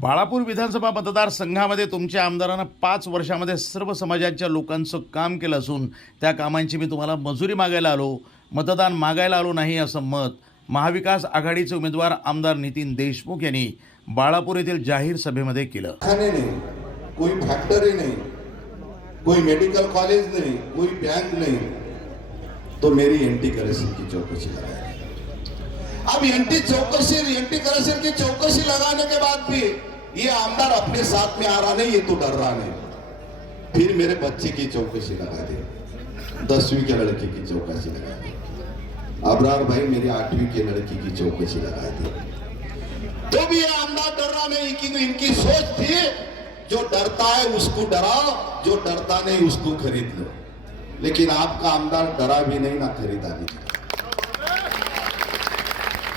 बाळापूर विधानसभा मतदारसंघामध्ये तुमच्या आमदारांना 5 वर्षामध्ये सर्व समाजाच्या लोकांचं काम केलं असून त्या कामांची मी तुम्हाला मजुरी मागायला आलो, मतदान मागायला आलो नाही, असं मत महाविकास आघाडीचे उमेदवार आमदार नितीन देशमुख यांनी बाळापूर येथील जाहीर सभेमध्ये केलं। नहीं, कोई फैक्ट्री नहीं, कोई मेडिकल कॉलेज नहीं, कोई बैंक नहीं, तो मेरी एंटी करप्शन की चौकसी लगाई। अब एंटी करप्शन की चौकसी लगाने के बाद भी ये आमदार अपने साथ में आ रहा नहीं, ये तो डर रहा नहीं। फिर मेरे बच्चे की चौकसी लगा दी, 10वीं के लड़के की चौकसी लगा दी। अबरार भाई मेरी 8वीं के लड़की की चौकसी लगा दी। तो भी ये आमदार डर रहा नहीं कि तो इनकी सोच थी जो डरता है उसको डराओ, जो डरता नहीं उसको खरीद लो। लेकिन आपका आमदार डरा भी नहीं ना खरीदा भी।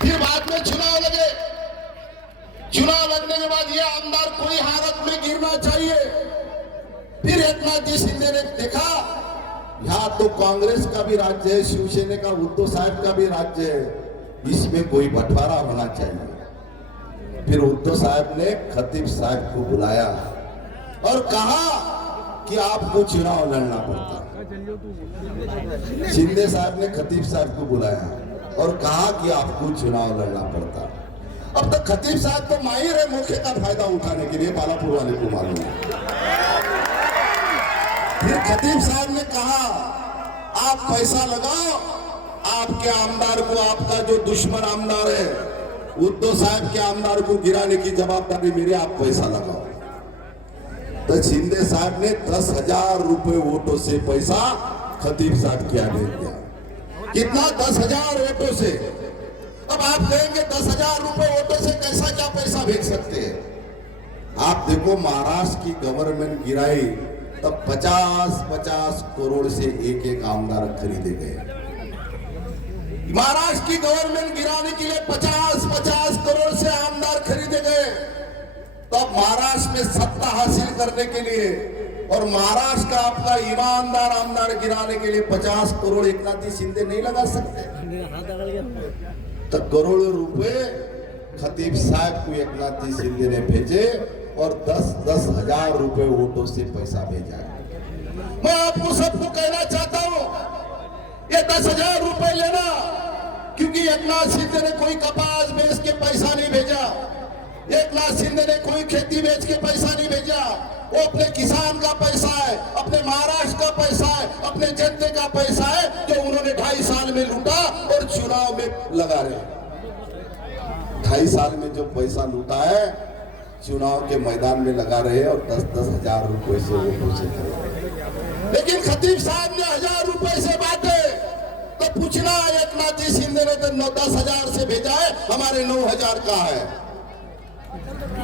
फिर बाद में चुनाव लगे, चुनाव लगने के बाद ये आमदार कोई हालत में गिरना चाहिए। फिर एकनाथ जी शिंदे ने देखा यहाँ तो कांग्रेस का भी राज्य है, शिवसेना का, उद्धव साहब का भी राज्य है, इसमें कोई बंटवारा होना चाहिए। फिर उद्धव साहब ने खतीब साहब को बुलाया और कहा कि आपको चुनाव लड़ना पड़ता। शिंदे साहब ने खतीब साहब को बुलाया और कहा कि आपको चुनाव लड़ना पड़ता। अब तक खतीब साहब तो माहिर है मौके का फायदा उठाने के लिए, बालापुर वाले को मालूम है। फिर खतीब साहब ने कहा आप पैसा लगाओ, आपके आमदार को, आपका जो दुश्मन आमदार है उद्धव साहब के आमदार को गिराने की जवाबदारी मेरी, आप पैसा लगाओ। तो शिंदे साहब ने 10,000 रुपए वोटों से पैसा खतीब साहब के आगे दिया। कितना? 10,000 वोटों से। अब आप कहेंगे 10,000 रुपए वोटों से कैसा क्या पैसा भेज सकते हैं? आप देखो महाराष्ट्र की गवर्नमेंट गिराई तब 50-50 करोड़ से एक आमदार खरीदे गए। महाराष्ट्र की गवर्नमेंट गिराने के लिए 50-50 करोड़ से आमदार खरीदे गए। तब महाराष्ट्र में सत्ता हासिल करने के लिए और महाराष्ट्र का आपका ईमानदार आमदार गिराने के लिए 50 करोड़ एकनाथ जी शिंदे नहीं लगा सकते। तो करोड़ों रुपए खतीब साहब को एकनाथ जी शिंदे ने भेजे और 10-10 हजार रुपए वोटों से पैसा भेजा। मैं आपको सबको कहना चाहता हूं, ये 10,000 रुपए लेना, क्योंकि एकनाथ शिंदे ने कोई कपास बेच के पैसा नहीं भेजा, एकनाथ शिंदे ने कोई खेती बेच के पैसा नहीं भेजा। वो अपने किसान का पैसा है, अपने महाराष्ट्र का पैसा है, अपने जनता का पैसा है जो उन्होंने 2.5 साल में लूटा और चुनाव में लगा रहे। 2.5 साल में जो पैसा लूटा है चुनाव के मैदान में लगा रहे और 10-10 हजार रुपए से वोटों से खरीदे। लेकिन खतीब साहब ने 1,000 रुपए से बांटे तो पूछना एकनाथ जी शिंदे ने तो 9-10 हजार से भेजा है, हमारे 9,000 का है।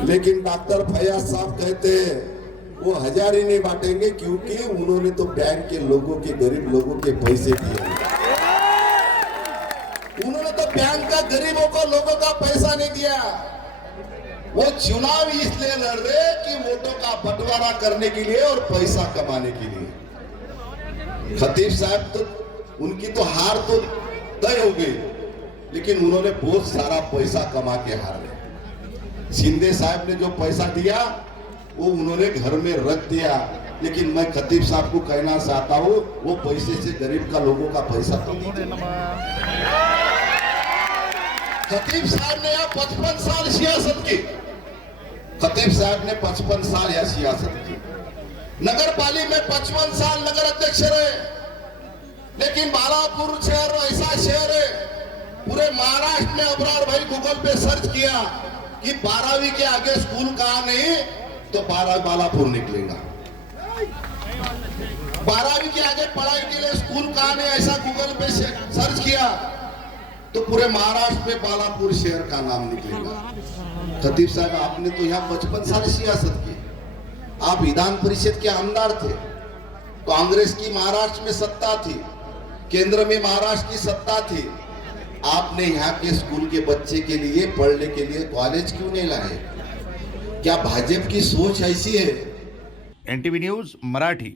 लेकिन डॉक्टर फैयाज साहब कहते हैं वो 1,000 ही नहीं बांटेंगे क्योंकि उन्होंने तो बैंक के लोगों के, गरीब लोगों के पैसे दिए। उन्होंने तो बैंक का गरीबों को, लोगों का पैसा नहीं दिया। वो चुनाव इसलिए लड़ रहे कि वोटों का बंटवारा करने के लिए और पैसा कमाने के लिए। खतीब साहब तो उनकी तो हार तो तय हो गई, लेकिन उन्होंने बहुत सारा पैसा कमा के हार गए। शिंदे साहब ने जो पैसा दिया वो उन्होंने घर में रख दिया। लेकिन मैं खतीब साहब को कहना चाहता हूँ वो पैसे से गरीब का, लोगों का पैसा तो नहीं देना। खतीब साहब ने यहाँ 55 साल सियासत की, खतीब साहब ने 55 साल यहाँ सियासत की। नगर पालिका में 55 साल नगर अध्यक्ष रहे। लेकिन बालापुर शहर ऐसा शहर है, पूरे महाराष्ट्र में अबरार भाई गूगल पे सर्च किया कि 12वीं के आगे स्कूल कहाँ नहीं तो 12 बालापुर निकलेगा। 12वीं के आगे पढ़ाई के लिए स्कूल कहाँ नहीं, ऐसा गूगल पे सर्च किया तो पूरे महाराष्ट्र में बालापुर शहर का नाम निकलेगा। खतीब साहब आपने तो यहाँ 55 साल सियासत की, आप विधान परिषद के आमदार थे, कांग्रेस की महाराष्ट्र में सत्ता थी, केंद्र में महाराष्ट्र की सत्ता थी। आपने यहाँ के स्कूल के बच्चे के लिए, पढ़ने के लिए कॉलेज क्यों नहीं लाए? क्या भाजपा की सोच ऐसी है? NTV news Marathi.